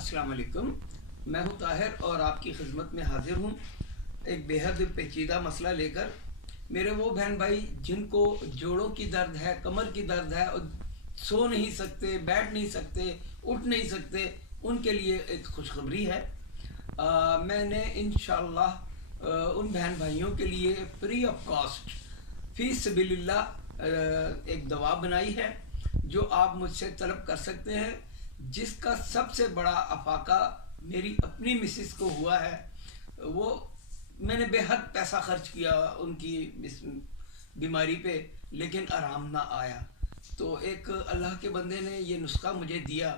अस्सलाम वालेकुम। मैं हूं ताहिर और आपकी खिदमत में हाजिर हूं एक बेहद पेचीदा मसला लेकर। मेरे वो बहन भाई जिनको जोड़ों की दर्द है, कमर की दर्द है और सो नहीं सकते, बैठ नहीं सकते, उठ नहीं सकते, उनके लिए एक खुशखबरी है। मैंने इंशाअल्लाह उन बहन भाइयों के लिए फ्री ऑफ कॉस्ट फी सबिलिल्लाह एक दवा बनाई है जो आप मुझसे तलब कर सकते हैं, जिसका सबसे बड़ा अफाका मेरी अपनी मिसिस को हुआ है। वो मैंने बेहद पैसा खर्च किया उनकी इस बीमारी पे, लेकिन आराम ना आया। तो एक अल्लाह के बंदे ने ये नुस्खा मुझे दिया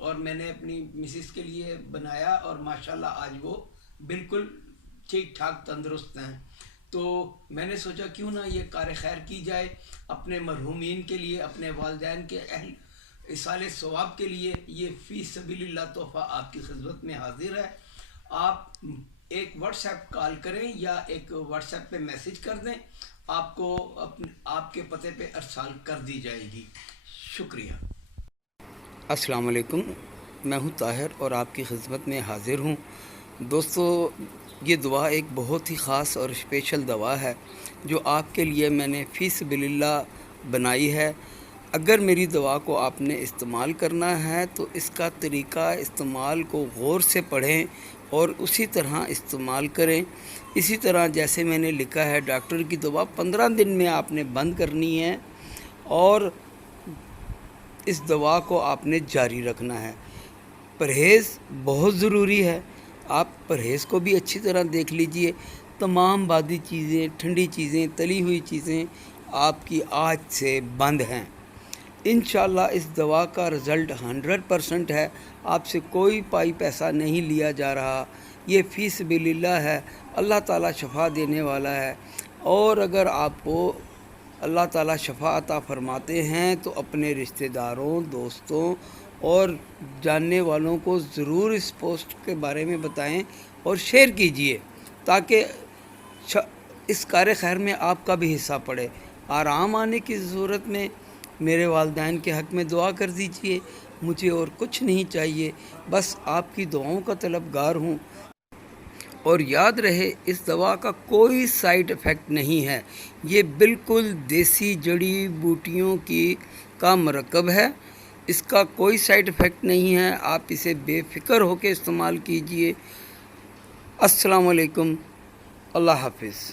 और मैंने अपनी मिसिस के लिए बनाया और माशाल्लाह आज वो बिल्कुल ठीक ठाक तंदुरुस्त हैं। तो मैंने सोचा क्यों ना ये कार खैर की जाए अपने मरहूमीन के लिए, अपने वालिदैन के अहल इसाले सवाब के लिए। ये फ़ी सबीलिल्लाह तोहफ़ा आपकी खिदमत में हाजिर है। आप एक व्हाट्सएप कॉल करें या एक व्हाट्सएप पे मैसेज कर दें, आपको आपके पते पे अरसाल कर दी जाएगी। शुक्रिया। अस्सलाम वालेकुम, मैं हूं ताहिर और आपकी खिदमत में हाजिर हूं। दोस्तों, ये दवा एक बहुत ही ख़ास और स्पेशल दवा है जो आपके लिए मैंने फ़ी सबिलिल्लाह बनाई है। अगर मेरी दवा को आपने इस्तेमाल करना है तो इसका तरीक़ा इस्तेमाल को गौर से पढ़ें और उसी तरह इस्तेमाल करें। इसी तरह जैसे मैंने लिखा है, डॉक्टर की दवा 15 दिन में आपने बंद करनी है और इस दवा को आपने जारी रखना है। परहेज़ बहुत ज़रूरी है, आप परहेज़ को भी अच्छी तरह देख लीजिए। तमाम बादी चीज़ें, ठंडी चीज़ें, तली हुई चीज़ें आपकी आज से बंद हैं। इंशाअल्लाह इस दवा का रिज़ल्ट 100% है। आपसे कोई पाई पैसा नहीं लिया जा रहा। ये फ़ी सबिलिल्लाह है। अल्लाह ताला शफ़ा देने वाला है। और अगर आपको अल्लाह ताला शफ़ा अता फ़रमाते हैं तो अपने रिश्तेदारों, दोस्तों और जानने वालों को ज़रूर इस पोस्ट के बारे में बताएं और शेयर कीजिए ताकि इस कार खैर में आपका भी हिस्सा पड़े। आराम आने की ज़रूरत में मेरे वालिदैन के हक़ में दुआ कर दीजिए। मुझे और कुछ नहीं चाहिए, बस आपकी दुआओं का तलबगार हूँ। और याद रहे, इस दवा का कोई साइड इफ़ेक्ट नहीं है। ये बिल्कुल देसी जड़ी बूटियों का मरकब है। इसका कोई साइड इफ़ेक्ट नहीं है। आप इसे बेफ़िक्र होकर इस्तेमाल कीजिए। अस्सलाम वालेकुम। अल्लाह हाफ़िज़।